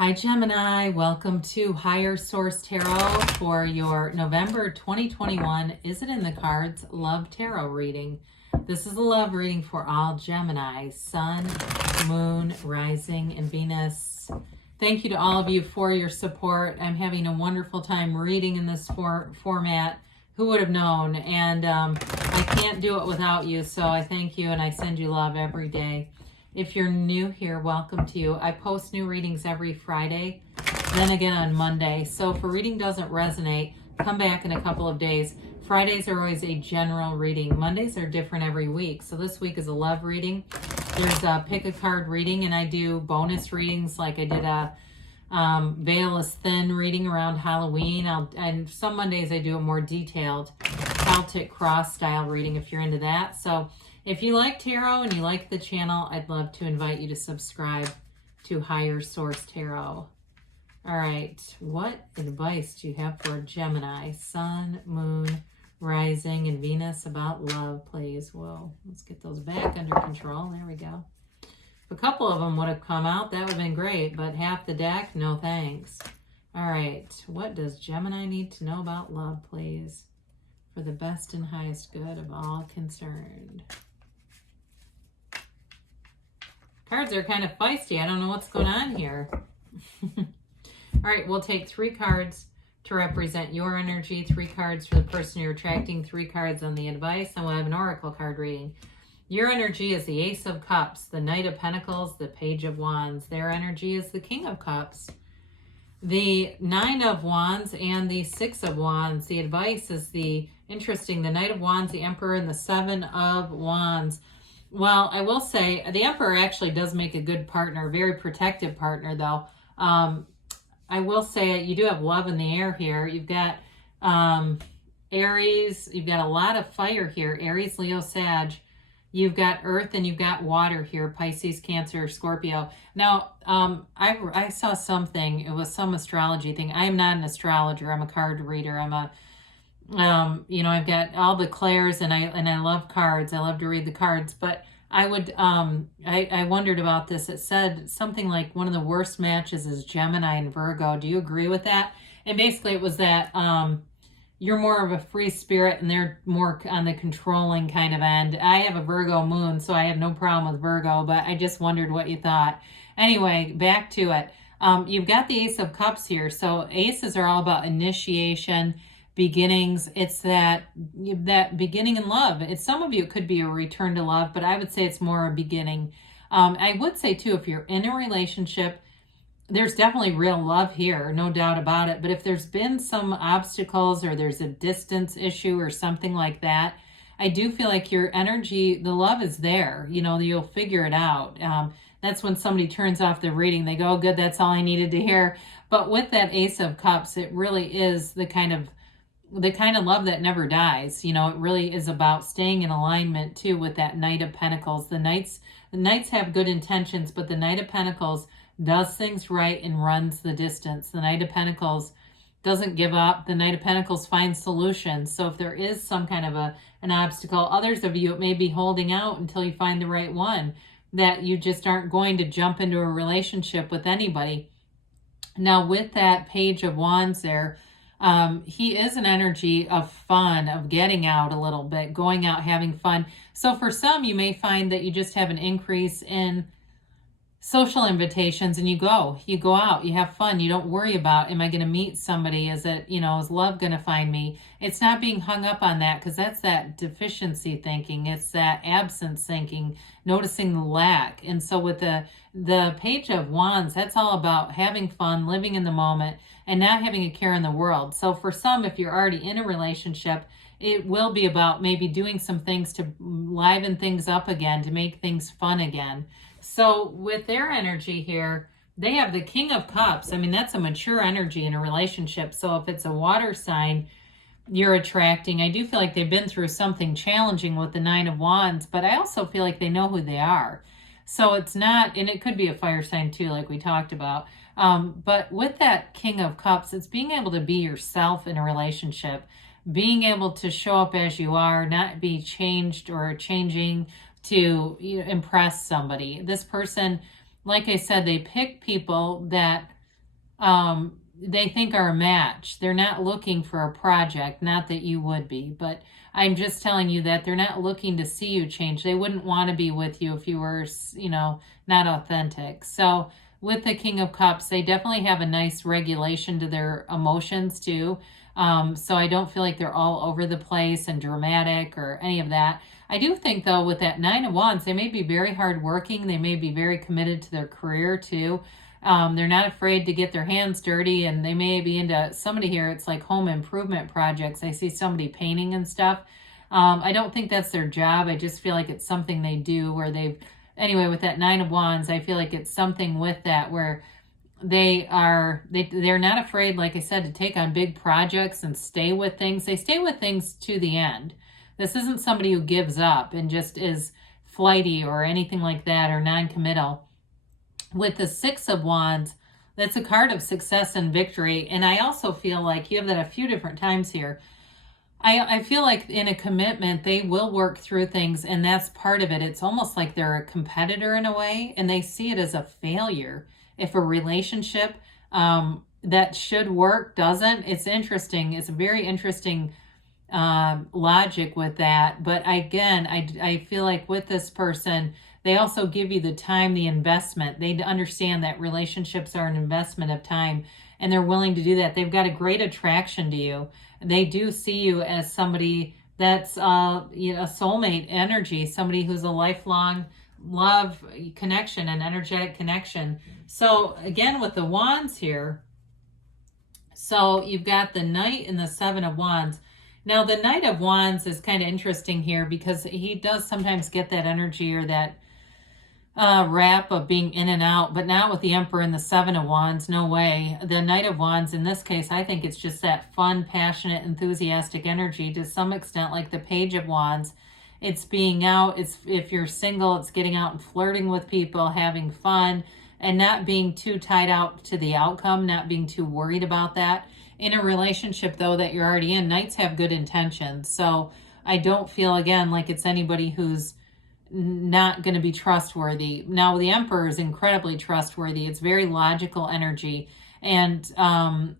Hi Gemini, welcome to Higher Source Tarot for your November 2021 Is It in the Cards Love Tarot reading. This is a love reading for all Gemini, Sun, Moon, Rising, and Venus. Thank you to all of you for your support. I'm having a wonderful time reading in this format. Who would have known? And I can't do it without you, so I thank you and I send you love every day. If you're new here, welcome to you. I post new readings every Friday, then again on Monday. So if a reading doesn't resonate, come back in a couple of days. Fridays are always a general reading. Mondays are different every week. So this week is a love reading. There's a pick a card reading, and I do bonus readings like I did a Veil is Thin reading around Halloween. And some Mondays I do a more detailed Celtic cross style reading if you're into that. So if you like tarot and you like the channel, I'd love to invite you to subscribe to Higher Source Tarot. All right, what advice do you have for Gemini, Sun, Moon, Rising, and Venus about love, please? Whoa, let's get those back under control. There we go. If a couple of them would have come out, that would have been great, but half the deck, no thanks. All right, what does Gemini need to know about love, please, for the best and highest good of all concerned? Cards are kind of feisty. I don't know what's going on here. All right, we'll take 3 cards to represent your energy, 3 cards for the person you're attracting, 3 cards on the advice, and we'll have an oracle card reading. Your energy is the Ace of Cups, the Knight of Pentacles, the Page of Wands. Their energy is the King of Cups, the 9 of Wands, and the 6 of Wands. The advice is the Knight of Wands, the Emperor, and the 7 of Wands. Well, I will say the Emperor actually does make a good partner, very protective partner, though. I will say you do have love in the air here. You've got Aries. You've got a lot of fire here. Aries, Leo, Sag. You've got Earth and you've got water here. Pisces, Cancer, Scorpio. Now, I saw something. It was some astrology thing. I am not an astrologer. I'm a card reader. I'm a I've got all the clairs and I love cards. I love to read the cards, but I wondered about this. It said something like one of the worst matches is Gemini and Virgo. Do you agree with that? And basically it was that you're more of a free spirit and they're more on the controlling kind of end. I have a Virgo moon, so I have no problem with Virgo, but I just wondered what you thought. Anyway, back to it. You've got the Ace of Cups here. So aces are all about initiation, beginnings. It's that beginning in love. It's some of you, it could be a return to love, but I would say it's more a beginning. I would say too, if you're in a relationship, there's definitely real love here, no doubt about it. But if there's been some obstacles or there's a distance issue or something like that, I do feel like your energy, the love is there. You'll figure it out. That's when somebody turns off the reading. They go, oh, good, that's all I needed to hear. But with that Ace of Cups, it really is the kind of love that never dies. It really is about staying in alignment too with that Knight of Pentacles. The Knights have good intentions, but the Knight of Pentacles does things right and runs the distance. The Knight of Pentacles doesn't give up. The Knight of Pentacles finds solutions. So if there is some kind of an obstacle, others of you, it may be holding out until you find the right one, that you just aren't going to jump into a relationship with anybody. Now with that Page of Wands there, he is an energy of fun, of getting out a little bit, going out, having fun. So for some, you may find that you just have an increase in social invitations and you go out, you have fun. You don't worry about, am I going to meet somebody? Is love going to find me? It's not being hung up on that, because that's that deficiency thinking. It's that absence thinking, noticing the lack. And so with the Page of Wands, that's all about having fun, living in the moment, and not having a care in the world. So for some, if you're already in a relationship, it will be about maybe doing some things to liven things up again, to make things fun again. So with their energy here, they have the King of Cups. I mean, that's a mature energy in a relationship. So if it's a water sign you're attracting, I do feel like they've been through something challenging with the 9 of Wands, but I also feel like they know who they are. So it's not, and it could be a fire sign too, like we talked about. But with that King of Cups, it's being able to be yourself in a relationship, being able to show up as you are, not be changed or changing to impress somebody. This person, like I said, they pick people that they think are a match. They're not looking for a project, not that you would be, but I'm just telling you that they're not looking to see you change. They wouldn't want to be with you if you were, not authentic. So with the King of Cups, they definitely have a nice regulation to their emotions too. So I don't feel like they're all over the place and dramatic or any of that. I do think though, with that Nine of Wands, they may be very hardworking. They may be very committed to their career too. They're not afraid to get their hands dirty, and they may be into somebody here. It's like home improvement projects. I see somebody painting and stuff. I don't think that's their job. I just feel like it's something they do where anyway, with that Nine of Wands, I feel like it's something with that where they're not afraid, like I said, to take on big projects and stay with things. They stay with things to the end. This isn't somebody who gives up and just is flighty or anything like that, or non-committal. With the Six of Wands, that's a card of success and victory. And I also feel like you have that a few different times here. I feel like in a commitment, they will work through things, and that's part of it. It's almost like they're a competitor in a way, and they see it as a failure if a relationship that should work doesn't. It's interesting. It's a very interesting logic with that. But again, I feel like with this person, they also give you the time, the investment. They understand that relationships are an investment of time, and they're willing to do that. They've got a great attraction to you. They do see you as somebody that's a soulmate energy, somebody who's a lifelong love connection, an energetic connection. So again, with the Wands here, so you've got the Knight and the Seven of Wands. Now, the Knight of Wands is kind of interesting here because he does sometimes get that energy or that wrap of being in and out, but not with the Emperor and the Seven of Wands. No way. The Knight of Wands, in this case, I think it's just that fun, passionate, enthusiastic energy to some extent, like the Page of Wands. It's being out. It's, if you're single, it's getting out and flirting with people, having fun, and not being too tied out to the outcome, not being too worried about that. In a relationship, though, that you're already in, Knights have good intentions. So I don't feel, again, like it's anybody who's not going to be trustworthy. Now, the Emperor is incredibly trustworthy. It's very logical energy, and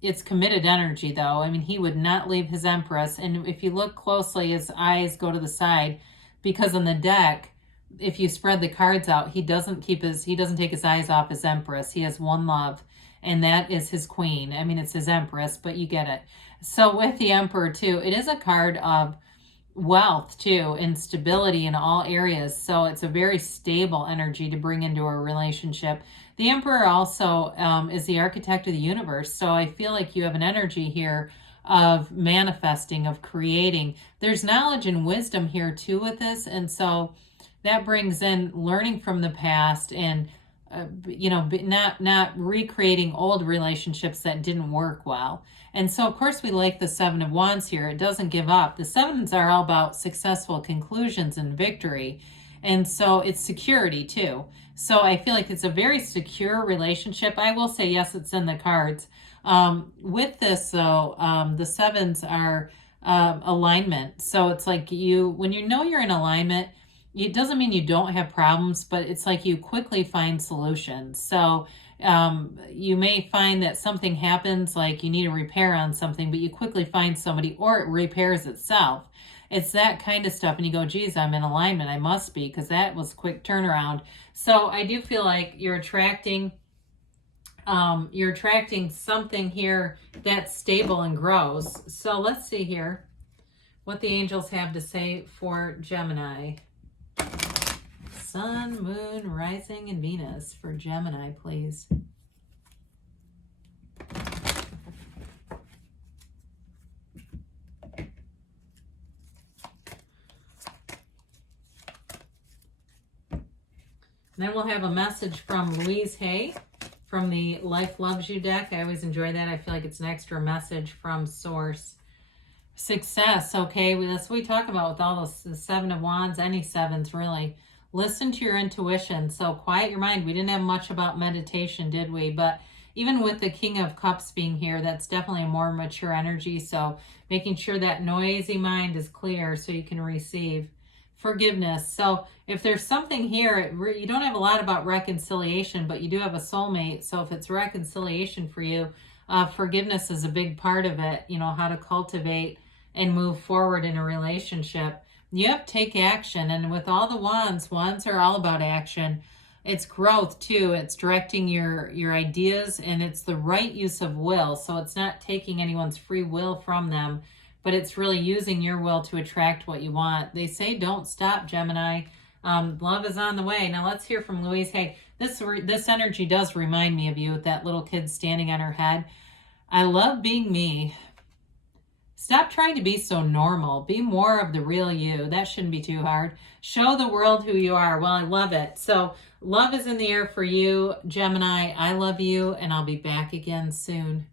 it's committed energy, though. I mean, he would not leave his Empress. And if you look closely, his eyes go to the side, because on the deck, if you spread the cards out, he doesn't take his eyes off his Empress. He has one love, and that is his Queen. I mean, it's his Empress, but you get it. So with the Emperor too, it is a card of wealth too, and stability in all areas. So it's a very stable energy to bring into a relationship. The Emperor also is the architect of the universe. So I feel like you have an energy here of manifesting, of creating. There's knowledge and wisdom here too with this. And so that brings in learning from the past and not recreating old relationships that didn't work well. And so, of course, we like the Seven of Wands here. It doesn't give up. The Sevens are all about successful conclusions and victory. And so it's security, too. So I feel like it's a very secure relationship. I will say, yes, it's in the cards. With this, though, the Sevens are alignment. So it's like when you know you're in alignment, it doesn't mean you don't have problems, but it's like you quickly find solutions. So you may find that something happens, like you need a repair on something, but you quickly find somebody, or it repairs itself. It's that kind of stuff. And you go, geez, I'm in alignment. I must be, because that was quick turnaround. So I do feel like you're attracting something here that's stable and grows. So let's see here what the angels have to say for Gemini. Sun, Moon, Rising, and Venus for Gemini, please. Then we'll have a message from Louise Hay from the Life Loves You deck. I always enjoy that. I feel like it's an extra message from Source. Success, okay, that's what we talk about with all the Seven of Wands, any sevens really. Listen to your intuition. So quiet your mind. We didn't have much about meditation, did we? But even with the King of Cups being here, that's definitely a more mature energy. So making sure that noisy mind is clear so you can receive. forgiveness. So if there's something here, you don't have a lot about reconciliation, but you do have a soulmate. So if it's reconciliation for you, forgiveness is a big part of it. You know, how to cultivate and move forward in a relationship. You have to take action. And with all the wands are all about action. It's growth too. It's directing your ideas, and it's the right use of will. So it's not taking anyone's free will from them, but it's really using your will to attract what you want. They say don't stop, Gemini. Love is on the way. Now let's hear from Louise. Hey, this energy does remind me of you with that little kid standing on her head. I love being me. Stop trying to be so normal. Be more of the real you. That shouldn't be too hard. Show the world who you are. Well, I love it. So love is in the air for you, Gemini. I love you, and I'll be back again soon.